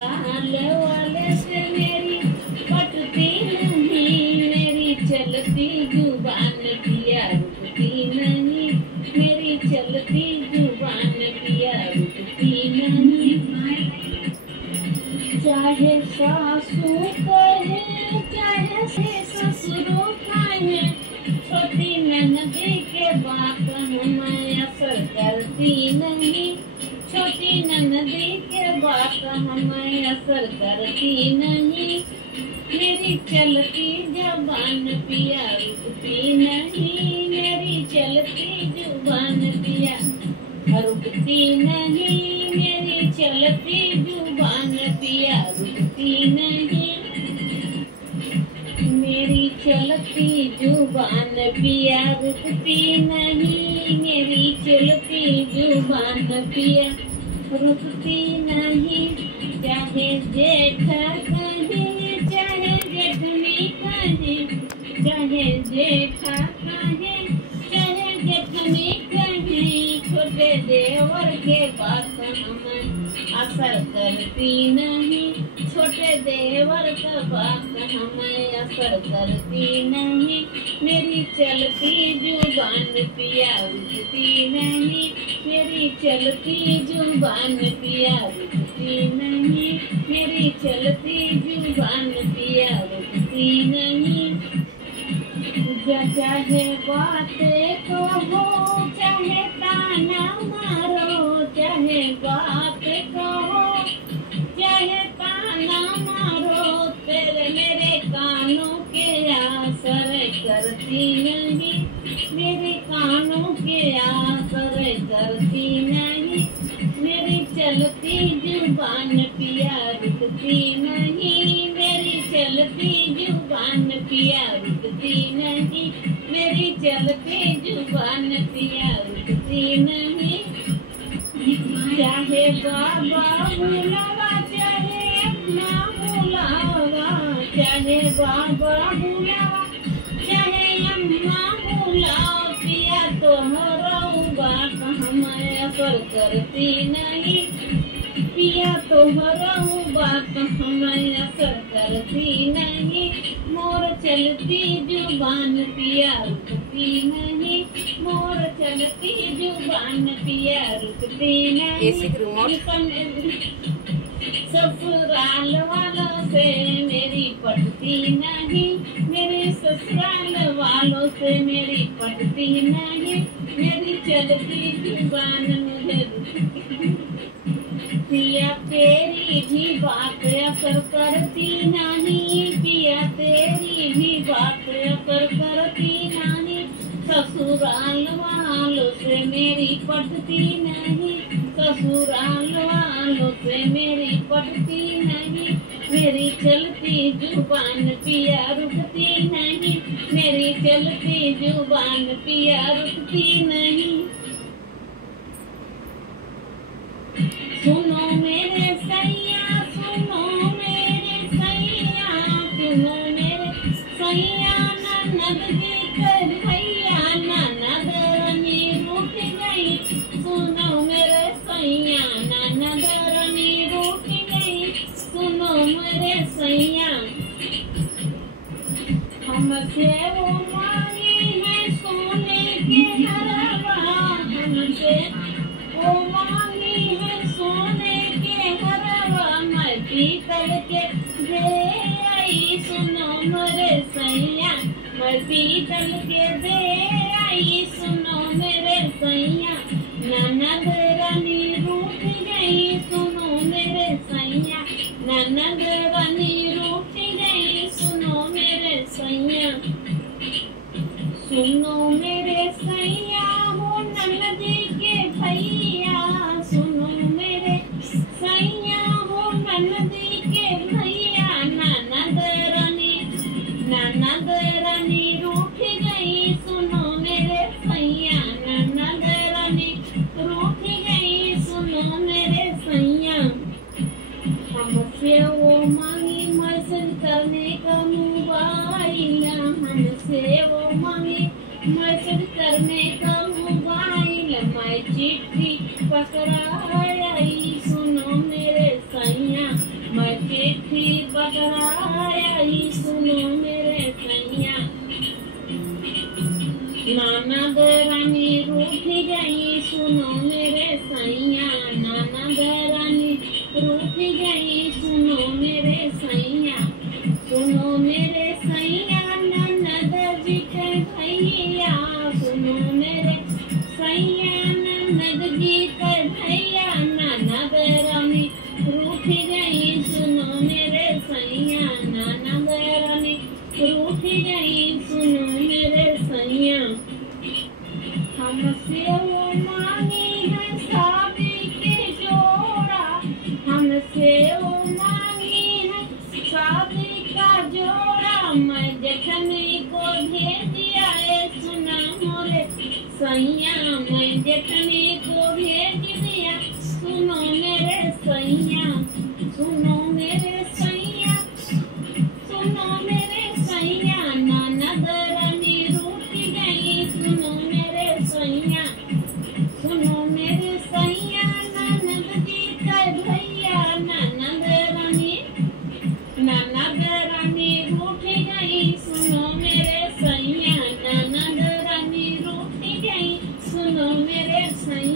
वाले से मेरी पटती नहीं, मेरी चलती जुबान पिया रुकती नहीं, मेरी चलती जुबान पिया रुकती नहीं। चाहे सासू कहे चाहे ससुरो कहे, छोटी ननदी के बात हमें असर करती नहीं, छोटी ननदी के बात हमें असर करती नहीं। मेरी चलती जुबान पिया रुकती नहीं, मेरी चलती जुबान पिया रुकती नहीं, मेरी चलती जुबान पिया रुकती नहीं, मेरी चलती जुबान पिया रुकती नहीं, मेरी चलती जुबान पिया रुकती नहीं। चाहे जेठा कहे चाहे जेठनी कहे, चाहे जेठा कहे चाहे जेठनी कहे, छोटे देवर के बात हमें असर करती नहीं, छोटे देवर का बात हमें असर करती नहीं। मेरी चलती जुबान पिया रुकती नहीं, मेरी चलती जुबान पिया रुकती नहीं, मेरी चलती जुबान पिया रुकती नहीं। चाहे बातें कहो चाहे ताना मारो, चाहे बात कहो चाहे ताना मारो, तेरे मेरे कानों के असर करती नहीं, मेरे कानों के असर करती नहीं। मेरी चलती जुबान पिया रुकती नहीं, मेरी चलती जुबान पिया रुकती नहीं, मेरी चलती जुबान पिया रुकती नहीं। चाहे बाबा बुलावा चाहे अम्मा बुलावा, चाहे बाबा बुलावा चाहे अम्मा बुलाओ, पिया तोहरा बात हमें असर करती नहीं, पिया तोहरा बात हमें असर करती नहीं। मोर चलती जुबान पिया रुकती नहीं, मोर चलती जुबान पिया रुकती नहीं। ससुराल वालों से मेरी पटती नहीं, मेरे ससुराल वालों से मेरी पटती नहीं, मेरी चलती जुबान मुझे रुकती। पिया तेरी भी बात असर करती नहीं, पिया तेरी भी बात असर करती नहीं, ससुराल वालों से मेरी पटती नहीं, ससुराल वालों से मेरी पटती नहीं। मेरी चलती जुबान पिया रुकती नहीं, मेरी चलती जुबान पिया रुकती नहीं। सुनो मेरे सैया सुनो मेरे सैया, सुनो मेरे सैया, ननद जी कर भैया ननद रानी रूठ गई, सुनो मेरे सैया ननद रानी रूठ गई, सुनो मेरे सैया। हमसे वो मांगी है सोने के हरवा, हमसे वो मांगी है सोने के हरवा, मैं पीतल के दे आई, सुनो मेरे सैया मैं पीतल के दे आई, सुनो मेरे सैया। ननद रानी रूठ गई, सुनो मेरे सैया, ननद रानी रूठ गई, सुनो मेरे सैया। सुनो मेरे सैया हो ननद के भैया, सुनो मेरे सैया हो ननद के भैया, ननद रानी रूठ गई, सुनो मेरे सैया, ननद रानी रूठ गई, सुनो मेरे सैया। हमसे वो मांगी मैसेज करने का मोबाइल, हमसे वो मांगी मैसेज करने का मोबाइल, मैं चिट्ठी पकड़ा आई, सुनो मेरे सैया मैं चिट्ठी पकड़ाई सुनो मेरे सैया। ननद रानी रूठ गई सुनो मेरे सैया। ननद रानी रूठ गई सुनो मेरे सैया। सुनो मेरे सैया ननद जी के भैया। सुनो मेरे सैया ननद जी के भैया। ननद रानी रूठ गई सुनो मेरे सैया। ननद रानी रूठ गई सुनो मेरे सैया। हमसे वो मांगी है शादी के जोड़ा। हमसे वो मांगी है शादी का जोड़ा। मैं जेठनी को भेज दिया सुना मोरे सैया। मैं जेठनी को भेज दिया सुनो मेरे सैया। सुनो मेरे सैया सुनो मेरे सैया। ननद रानी रूठ गई सुनो मेरे सैया। सुनो मेरे सैया ननद जी के भैया। ननद रानी रूठ गई सुनो मेरे सैया। ननद रानी रूठ गई सुनो मेरे सैया।